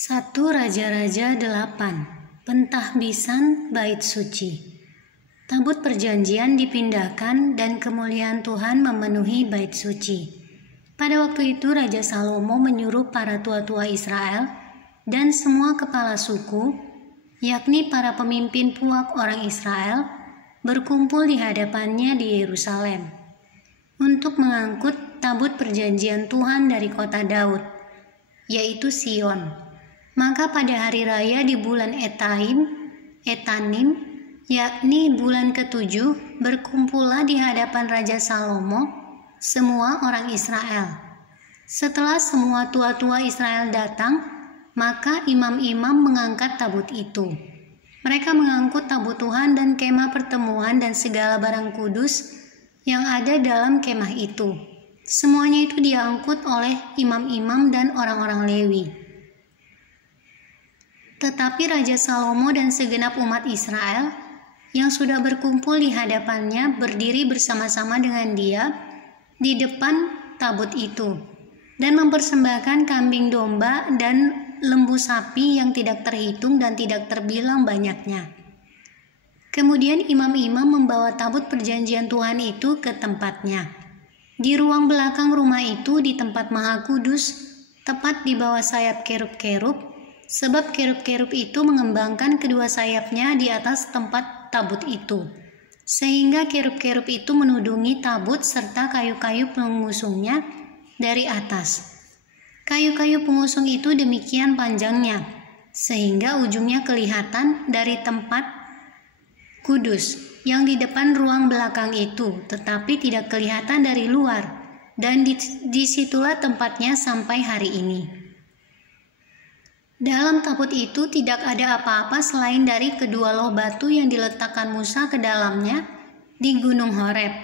1 Raja-Raja 8. Pentahbisan Bait Suci. Tabut perjanjian dipindahkan dan kemuliaan Tuhan memenuhi Bait Suci. Pada waktu itu Raja Salomo menyuruh para tua-tua Israel dan semua kepala suku, yakni para pemimpin puak orang Israel, berkumpul di hadapannya di Yerusalem untuk mengangkut tabut perjanjian Tuhan dari kota Daud, yaitu Sion. Maka pada hari raya di bulan Etanim, yakni bulan ke-7, berkumpullah di hadapan Raja Salomo semua orang Israel. Setelah semua tua-tua Israel datang, maka imam-imam mengangkat tabut itu. Mereka mengangkut tabut Tuhan dan kemah pertemuan dan segala barang kudus yang ada dalam kemah itu. Semuanya itu diangkut oleh imam-imam dan orang-orang Lewi. Tetapi Raja Salomo dan segenap umat Israel yang sudah berkumpul di hadapannya berdiri bersama-sama dengan dia di depan tabut itu dan mempersembahkan kambing domba dan lembu sapi yang tidak terhitung dan tidak terbilang banyaknya. Kemudian imam-imam membawa tabut perjanjian Tuhan itu ke tempatnya. Di ruang belakang rumah itu di tempat Maha Kudus, tepat di bawah sayap kerub-kerub, sebab kerub-kerub itu mengembangkan kedua sayapnya di atas tempat tabut itu, sehingga kerub-kerub itu menudungi tabut serta kayu-kayu pengusungnya dari atas. Kayu-kayu pengusung itu demikian panjangnya, sehingga ujungnya kelihatan dari tempat kudus yang di depan ruang belakang itu, tetapi tidak kelihatan dari luar, dan disitulah tempatnya sampai hari ini. Dalam tabut itu tidak ada apa-apa selain dari kedua loh batu yang diletakkan Musa ke dalamnya di Gunung Horeb,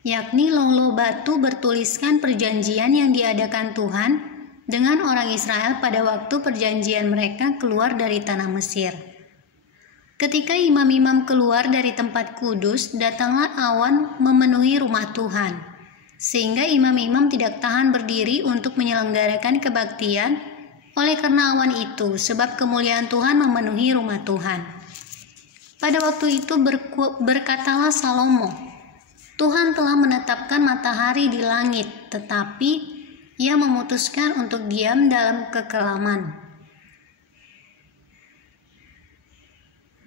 yakni loh batu bertuliskan perjanjian yang diadakan Tuhan dengan orang Israel pada waktu perjanjian mereka keluar dari tanah Mesir. Ketika imam-imam keluar dari tempat kudus, datanglah awan memenuhi rumah Tuhan, sehingga imam-imam tidak tahan berdiri untuk menyelenggarakan kebaktian oleh karena awan itu, sebab kemuliaan Tuhan memenuhi rumah Tuhan. Pada waktu itu berkatalah Salomo, Tuhan telah menetapkan matahari di langit, tetapi ia memutuskan untuk diam dalam kekelaman.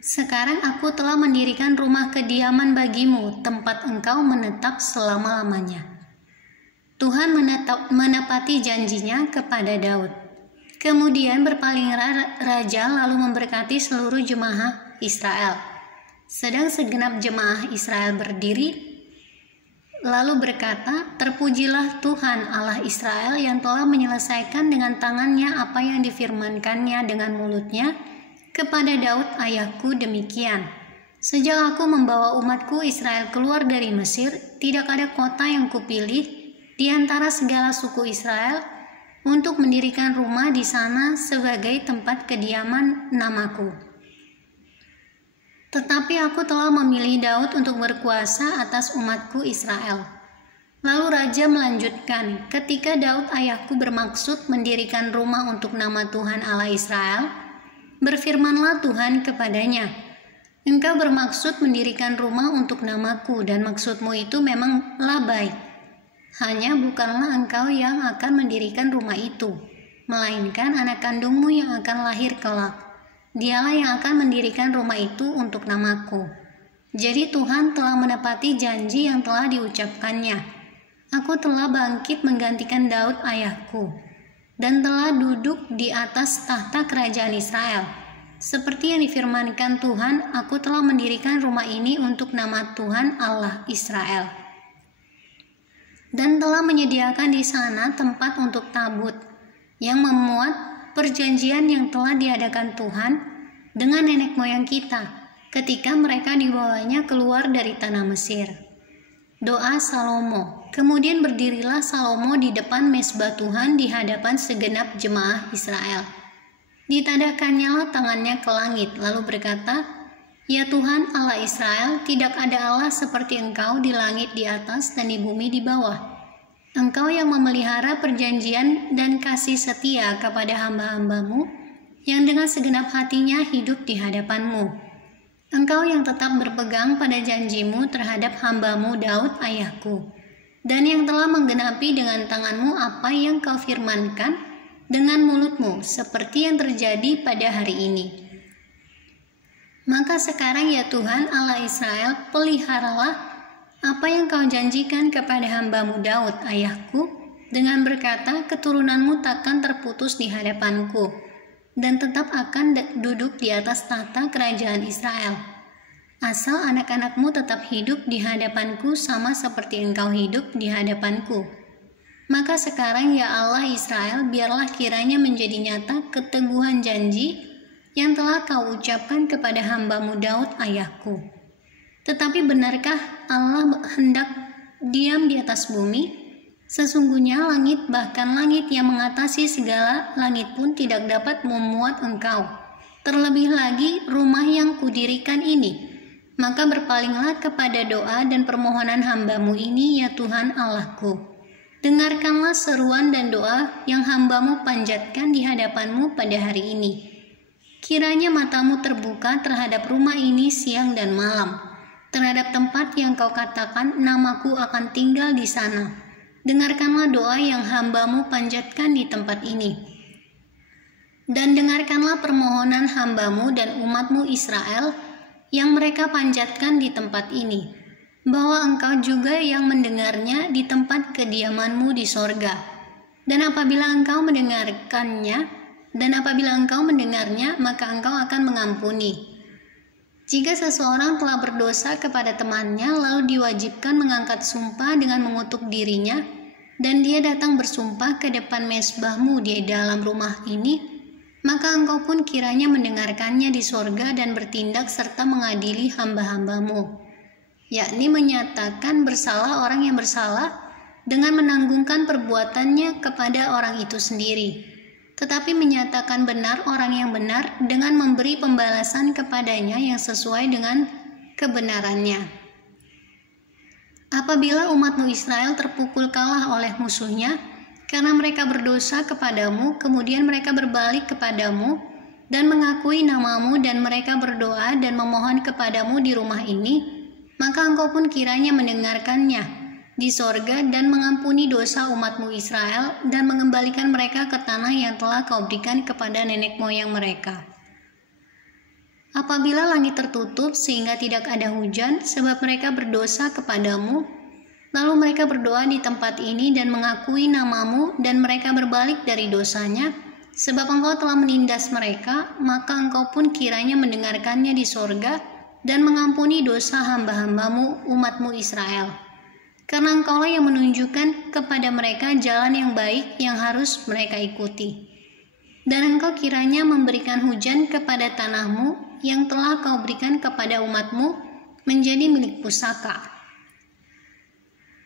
Sekarang aku telah mendirikan rumah kediaman bagimu, tempat engkau menetap selama-lamanya. Tuhan menepati janjinya kepada Daud. Kemudian berpalinglah raja lalu memberkati seluruh jemaah Israel. Sedang segenap jemaah Israel berdiri lalu berkata, terpujilah Tuhan Allah Israel yang telah menyelesaikan dengan tangannya apa yang difirmankannya dengan mulutnya kepada Daud ayahku demikian. Sejak aku membawa umatku Israel keluar dari Mesir, tidak ada kota yang kupilih di antara segala suku Israel untuk mendirikan rumah di sana sebagai tempat kediaman namaku. Tetapi aku telah memilih Daud untuk berkuasa atas umatku Israel. Lalu raja melanjutkan, ketika Daud ayahku bermaksud mendirikan rumah untuk nama Tuhan Allah Israel, berfirmanlah Tuhan kepadanya, engkau bermaksud mendirikan rumah untuk namaku dan maksudmu itu memanglah baik. Hanya bukanlah engkau yang akan mendirikan rumah itu, melainkan anak kandungmu yang akan lahir kelak. Dialah yang akan mendirikan rumah itu untuk namaku. Jadi Tuhan telah menepati janji yang telah diucapkannya. Aku telah bangkit menggantikan Daud ayahku, dan telah duduk di atas tahta kerajaan Israel. Seperti yang difirmankan Tuhan, aku telah mendirikan rumah ini untuk nama Tuhan Allah Israel. Dan telah menyediakan di sana tempat untuk tabut yang memuat perjanjian yang telah diadakan Tuhan dengan nenek moyang kita ketika mereka dibawanya keluar dari tanah Mesir. Doa Salomo. Kemudian berdirilah Salomo di depan mezbah Tuhan di hadapan segenap jemaah Israel. Ditadahkannyalah tangannya ke langit lalu berkata, ya Tuhan Allah Israel, tidak ada Allah seperti Engkau di langit di atas dan di bumi di bawah. Engkau yang memelihara perjanjian dan kasih setia kepada hamba-hambamu yang dengan segenap hatinya hidup di hadapan-Mu. Engkau yang tetap berpegang pada janji-Mu terhadap hamba-Mu Daud ayahku, dan yang telah menggenapi dengan tangan-Mu apa yang Kau firmankan dengan mulut-Mu, seperti yang terjadi pada hari ini. Maka sekarang ya Tuhan Allah Israel, peliharalah apa yang Kau janjikan kepada hamba-Mu Daud ayahku, dengan berkata, keturunanmu takkan terputus di hadapanku, dan tetap akan duduk di atas tahta kerajaan Israel. Asal anak-anakmu tetap hidup di hadapanku sama seperti engkau hidup di hadapanku. Maka sekarang ya Allah Israel, biarlah kiranya menjadi nyata keteguhan janji yang telah Kau ucapkan kepada hamba-Mu Daud ayahku. Tetapi benarkah Allah hendak diam di atas bumi? Sesungguhnya langit, bahkan langit yang mengatasi segala langit pun tidak dapat memuat Engkau. Terlebih lagi rumah yang kudirikan ini. Maka berpalinglah kepada doa dan permohonan hamba-Mu ini ya Tuhan Allahku. Dengarkanlah seruan dan doa yang hamba-Mu panjatkan di hadapan-Mu pada hari ini. Kiranya mata-Mu terbuka terhadap rumah ini siang dan malam, terhadap tempat yang Kau katakan nama-Ku akan tinggal di sana. Dengarkanlah doa yang hamba-Mu panjatkan di tempat ini. Dan dengarkanlah permohonan hamba-Mu dan umat-Mu Israel yang mereka panjatkan di tempat ini, bahwa Engkau juga yang mendengarnya di tempat kediaman-Mu di sorga. Dan apabila Engkau mendengarnya, maka Engkau akan mengampuni. Jika seseorang telah berdosa kepada temannya, lalu diwajibkan mengangkat sumpah dengan mengutuk dirinya, dan dia datang bersumpah ke depan mezbah-Mu di dalam rumah ini, maka Engkau pun kiranya mendengarkannya di sorga dan bertindak serta mengadili hamba-hamba-Mu, yakni menyatakan bersalah orang yang bersalah dengan menanggungkan perbuatannya kepada orang itu sendiri, tetapi menyatakan benar orang yang benar dengan memberi pembalasan kepadanya yang sesuai dengan kebenarannya. Apabila umat-Mu Israel terpukul kalah oleh musuhnya karena mereka berdosa kepadamu, kemudian mereka berbalik kepadamu dan mengakui nama-Mu, dan mereka berdoa dan memohon kepadamu di rumah ini, maka Engkau pun kiranya mendengarkannya di sorga dan mengampuni dosa umat-Mu Israel dan mengembalikan mereka ke tanah yang telah Kau berikan kepada nenek moyang mereka. Apabila langit tertutup sehingga tidak ada hujan sebab mereka berdosa kepadamu, lalu mereka berdoa di tempat ini dan mengakui nama-Mu, dan mereka berbalik dari dosanya, sebab Engkau telah menindas mereka, maka Engkau pun kiranya mendengarkannya di sorga dan mengampuni dosa hamba-hamba-Mu, umat-Mu Israel. Karena Engkaulah yang menunjukkan kepada mereka jalan yang baik yang harus mereka ikuti. Dan Engkau kiranya memberikan hujan kepada tanah-Mu yang telah Kau berikan kepada umat-Mu menjadi milik pusaka.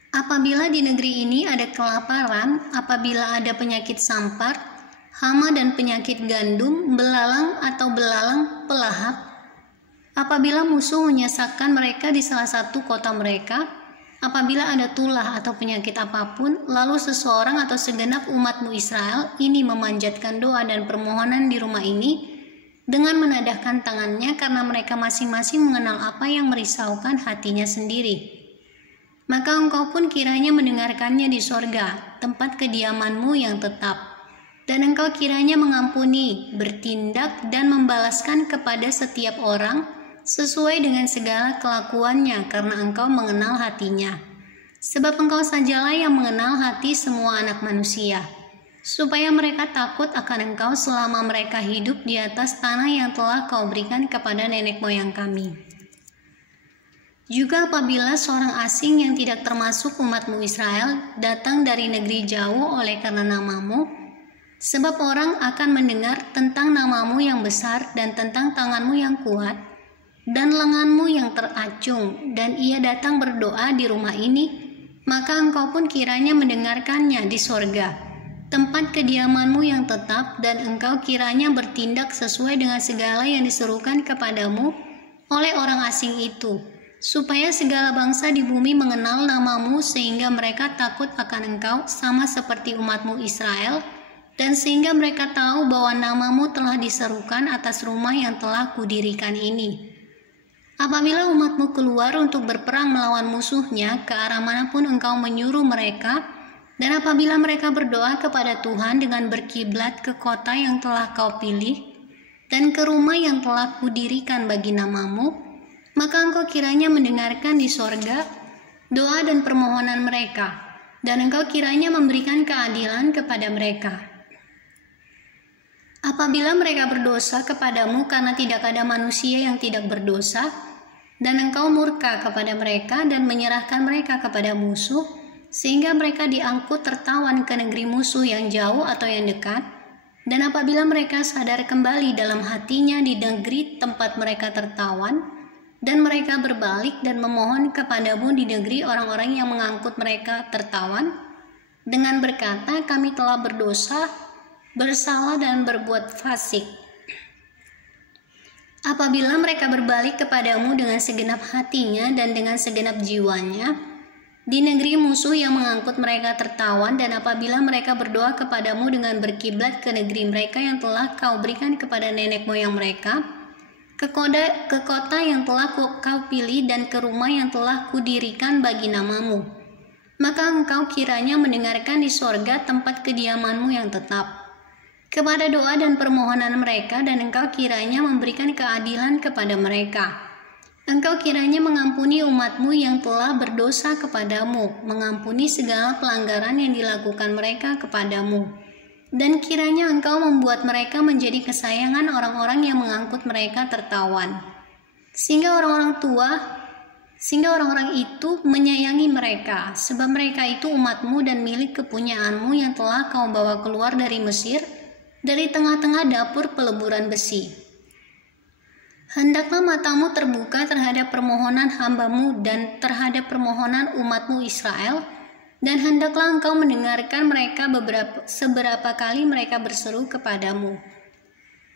Apabila di negeri ini ada kelaparan, apabila ada penyakit sampar, hama dan penyakit gandum, belalang atau belalang pelahap, apabila musuh menyesakkan mereka di salah satu kota mereka, apabila ada tulah atau penyakit apapun, lalu seseorang atau segenap umat-Mu Israel ini memanjatkan doa dan permohonan di rumah ini dengan menadahkan tangannya karena mereka masing-masing mengenal apa yang merisaukan hatinya sendiri, maka Engkau pun kiranya mendengarkannya di sorga, tempat kediaman-Mu yang tetap, dan Engkau kiranya mengampuni, bertindak, dan membalaskan kepada setiap orang sesuai dengan segala kelakuannya karena Engkau mengenal hatinya. Sebab Engkau sajalah yang mengenal hati semua anak manusia, supaya mereka takut akan Engkau selama mereka hidup di atas tanah yang telah Kau berikan kepada nenek moyang kami. Juga apabila seorang asing yang tidak termasuk umat-Mu Israel datang dari negeri jauh oleh karena nama-Mu, sebab orang akan mendengar tentang nama-Mu yang besar dan tentang tangan-Mu yang kuat, dan lengan-Mu yang teracung, dan ia datang berdoa di rumah ini, maka Engkau pun kiranya mendengarkannya di sorga, tempat kediaman-Mu yang tetap, dan Engkau kiranya bertindak sesuai dengan segala yang diserukan kepadamu oleh orang asing itu, supaya segala bangsa di bumi mengenal nama-Mu sehingga mereka takut akan Engkau sama seperti umat-Mu Israel, dan sehingga mereka tahu bahwa namamu telah diserukan atas rumah yang telah kudirikan ini. Apabila umatmu keluar untuk berperang melawan musuhnya ke arah manapun engkau menyuruh mereka, dan apabila mereka berdoa kepada Tuhan dengan berkiblat ke kota yang telah kau pilih, dan ke rumah yang telah kudirikan bagi namamu, maka engkau kiranya mendengarkan di sorga doa dan permohonan mereka, dan engkau kiranya memberikan keadilan kepada mereka. Apabila mereka berdosa kepadamu karena tidak ada manusia yang tidak berdosa, dan engkau murka kepada mereka dan menyerahkan mereka kepada musuh, sehingga mereka diangkut tertawan ke negeri musuh yang jauh atau yang dekat, dan apabila mereka sadar kembali dalam hatinya di negeri tempat mereka tertawan, dan mereka berbalik dan memohon kepadamu di negeri orang-orang yang mengangkut mereka tertawan, dengan berkata, kami telah berdosa, bersalah dan berbuat fasik. Apabila mereka berbalik kepadamu dengan segenap hatinya dan dengan segenap jiwanya, di negeri musuh yang mengangkut mereka tertawan, dan apabila mereka berdoa kepadamu dengan berkiblat ke negeri mereka yang telah kau berikan kepada nenek moyang mereka, ke kota yang telah kau pilih dan ke rumah yang telah kudirikan bagi namamu, maka engkau kiranya mendengarkan di sorga tempat kediamanmu yang tetap, kepada doa dan permohonan mereka, dan engkau kiranya memberikan keadilan kepada mereka. Engkau kiranya mengampuni umatmu yang telah berdosa kepadamu, mengampuni segala pelanggaran yang dilakukan mereka kepadamu, dan kiranya engkau membuat mereka menjadi kesayangan orang-orang yang mengangkut mereka tertawan, sehingga orang-orang itu menyayangi mereka, sebab mereka itu umatmu dan milik kepunyaanmu yang telah kau bawa keluar dari Mesir, dari tengah-tengah dapur peleburan besi. Hendaklah matamu terbuka terhadap permohonan hambamu dan terhadap permohonan umatmu Israel, dan hendaklah engkau mendengarkan mereka seberapa kali mereka berseru kepadamu.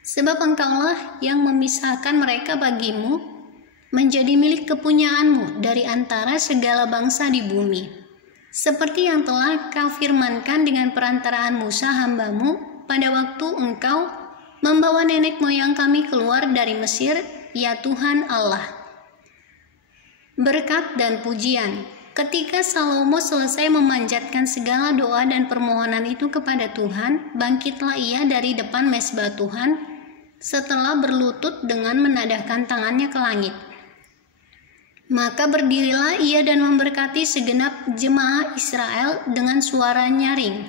Sebab engkaulah yang memisahkan mereka bagimu, menjadi milik kepunyaanmu dari antara segala bangsa di bumi, seperti yang telah kau firmankan dengan perantaraan Musa hambamu, pada waktu engkau membawa nenek moyang kami keluar dari Mesir, ya Tuhan Allah. Berkat dan pujian. Ketika Salomo selesai memanjatkan segala doa dan permohonan itu kepada Tuhan, bangkitlah ia dari depan mezbah Tuhan, setelah berlutut dengan menadahkan tangannya ke langit. Maka berdirilah ia dan memberkati segenap jemaah Israel dengan suara nyaring.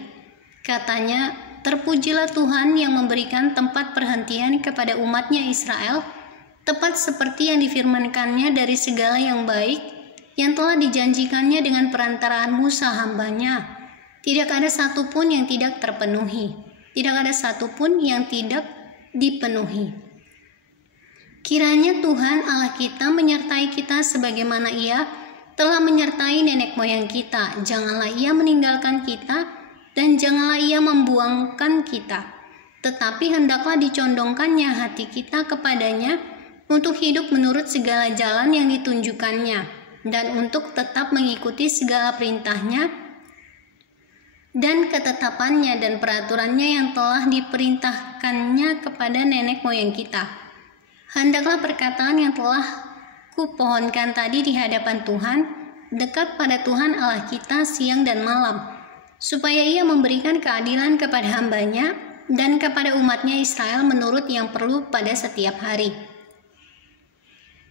Katanya, terpujilah Tuhan yang memberikan tempat perhentian kepada umatnya Israel, tepat seperti yang difirmankannya dari segala yang baik, yang telah dijanjikannya dengan perantaraan Musa hambanya. Tidak ada satupun yang tidak terpenuhi, tidak ada satupun yang tidak dipenuhi. Kiranya Tuhan Allah kita menyertai kita sebagaimana Ia telah menyertai nenek moyang kita. Janganlah Ia meninggalkan kita, dan janganlah ia membuangkan kita, tetapi hendaklah dicondongkannya hati kita kepadanya untuk hidup menurut segala jalan yang ditunjukkannya, dan untuk tetap mengikuti segala perintahnya dan ketetapannya dan peraturannya yang telah diperintahkannya kepada nenek moyang kita. Hendaklah perkataan yang telah kupohonkan tadi di hadapan Tuhan, dekat pada Tuhan Allah kita siang dan malam, supaya ia memberikan keadilan kepada hambanya dan kepada umatnya Israel menurut yang perlu pada setiap hari.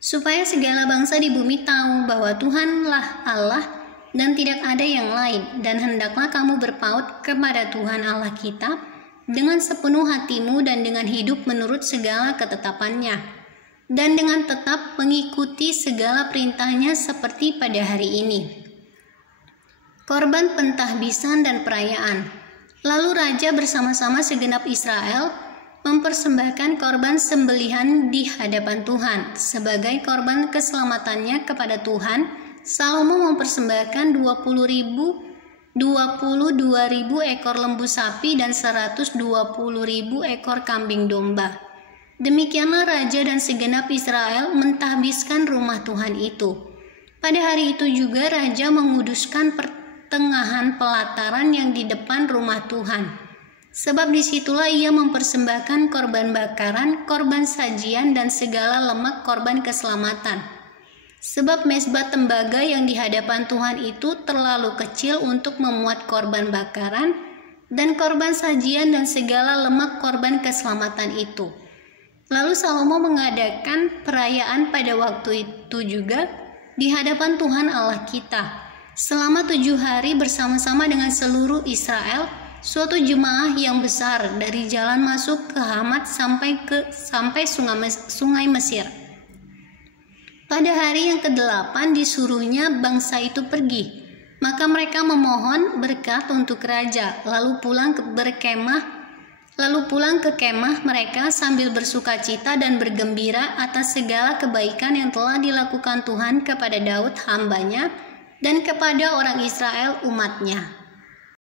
Supaya segala bangsa di bumi tahu bahwa Tuhanlah Allah dan tidak ada yang lain, dan hendaklah kamu berpaut kepada Tuhan Allah kita dengan sepenuh hatimu dan dengan hidup menurut segala ketetapannya, dan dengan tetap mengikuti segala perintahnya seperti pada hari ini. Korban pentahbisan dan perayaan. Lalu raja bersama-sama segenap Israel mempersembahkan korban sembelihan di hadapan Tuhan. Sebagai korban keselamatannya kepada Tuhan, Salomo mempersembahkan 22.000 ekor lembu sapi dan 120.000 ekor kambing domba. Demikianlah raja dan segenap Israel mentahbiskan rumah Tuhan itu. Pada hari itu juga raja menguduskan pertengahan pelataran yang di depan rumah Tuhan. Sebab disitulah ia mempersembahkan korban bakaran, korban sajian, dan segala lemak korban keselamatan. Sebab mezbah tembaga yang di hadapan Tuhan itu terlalu kecil untuk memuat korban bakaran, dan korban sajian dan segala lemak korban keselamatan itu. Lalu Salomo mengadakan perayaan pada waktu itu juga di hadapan Tuhan Allah kita, selama 7 hari bersama-sama dengan seluruh Israel, suatu jemaah yang besar dari jalan masuk ke Hamat sampai sungai Mesir. Pada hari yang ke-8 disuruhnya bangsa itu pergi. Maka mereka memohon berkat untuk raja, lalu pulang ke kemah mereka sambil bersukacita dan bergembira atas segala kebaikan yang telah dilakukan Tuhan kepada Daud hambanya dan kepada orang Israel umatnya.